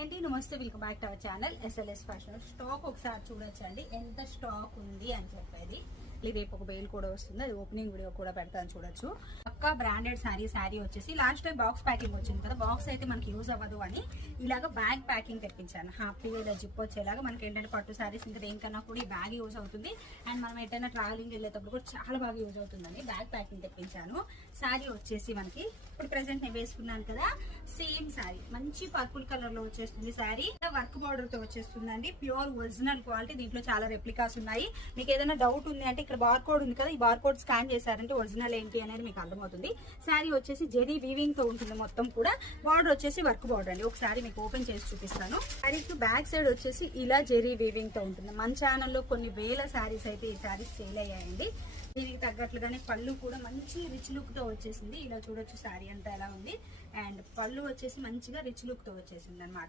Hi అండి, నమస్తే, welcome back to our channel SLS fashion. Stock ఒకసారి చూడొచ్చండి ఎంత స్టాక్ ఉంది అని చెప్పేది. రేపు ఒక బెయిల్ కూడా వస్తుంది, అది ఓపెనింగ్ వీడియో కూడా పెడతాను, చూడొచ్చు. పక్కా బ్రాండెడ్ శారీ వచ్చేసి లాస్ట్ టైం బాక్స్ ప్యాకింగ్ వచ్చింది కదా, బాక్స్ అయితే మనకి యూజ్ అవ్వదు అని ఇలాగ బ్యాగ్ ప్యాకింగ్ తెప్పించాను. హ్యాపీగా ఇలా జిప్ వచ్చేలాగా మనకి ఏంటంటే పట్టు శారీస్ ఇంకా దేనికన్నా కూడా ఈ బ్యాగ్ యూజ్ అవుతుంది. అండ్ మనం ఎటైనా ట్రావెలింగ్ వెళ్ళేటప్పుడు కూడా చాలా బాగా యూజ్ అవుతుందని బ్యాగ్ ప్యాకింగ్ తెప్పించాను. శారీ వచ్చేసి మనకి ఇప్పుడు ప్రెసెంట్ నేను వేసుకున్నాను కదా, సేమ్ శారీ మంచి పర్పుల్ కలర్ లో వచ్చేస్తుంది. శారీ వర్క్ బార్డర్ తో వచ్చేస్తుందండి, ప్యూర్ ఒరిజినల్ క్వాలిటీ. దీంట్లో చాలా రెప్లికాస్ ఉన్నాయి. మీకు ఏదైనా డౌట్ ఉంది అంటే ఇక్కడ బార్ కోడ్ ఉంది కదా, ఈ బార్ కోడ్ స్కాన్ చేశారంటే ఒరిజినల్ ఏంటి అనేది మీకు అర్థమవుతుంది. శారీ వచ్చేసి జెరీ వీవింగ్ తో ఉంటుంది మొత్తం కూడా. బార్డర్ వచ్చేసి వర్క్ బార్డర్ అండి. ఒకసారి మీకు ఓపెన్ చేసి చూపిస్తాను. శారీకి బ్యాక్ సైడ్ వచ్చేసి ఇలా జెరీ వీవింగ్ తో ఉంటుంది. మన ఛానల్లో కొన్ని వేల శారీస్ అయితే ఈ శారీస్ సేల్ అయ్యాయండి. దీనికి తగ్గట్లుగానే పళ్ళు కూడా మంచి రిచ్ లుక్ తో వచ్చేసింది. ఇలా చూడొచ్చు శారీ అంతా ఎలా ఉంది. అండ్ పళ్ళు వచ్చేసి మంచిగా రిచ్ లుక్ తో వచ్చేసింది అనమాట.